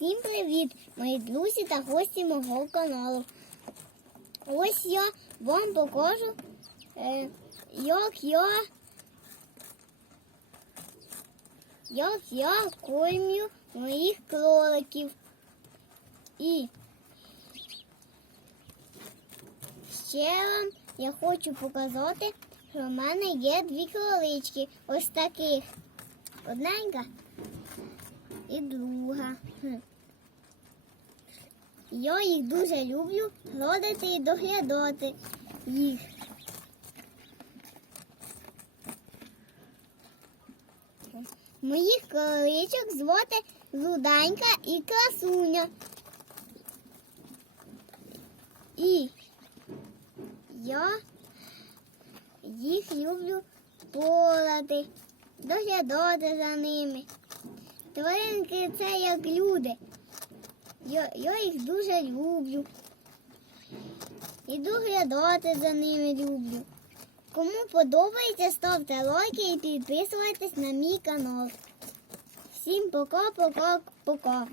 Всім привіт, мої друзі та гості мого каналу. Ось я вам покажу, е, як я, як я кормлю моїх кроликів. І ще вам я хочу показати, що в мене є дві кролички. Ось таких. Одненька і друга. Я їх дуже люблю гладити і доглядати їх. Моїх кроличок звати Луданька і Красуня. І я їх люблю полати, доглядати за ними. Тваринки це як люди. Я, я їх дуже люблю. І глядати за ними люблю. Кому подобається, ставте лайки і підписуйтесь на мій канал. Всім пока-пока-пока.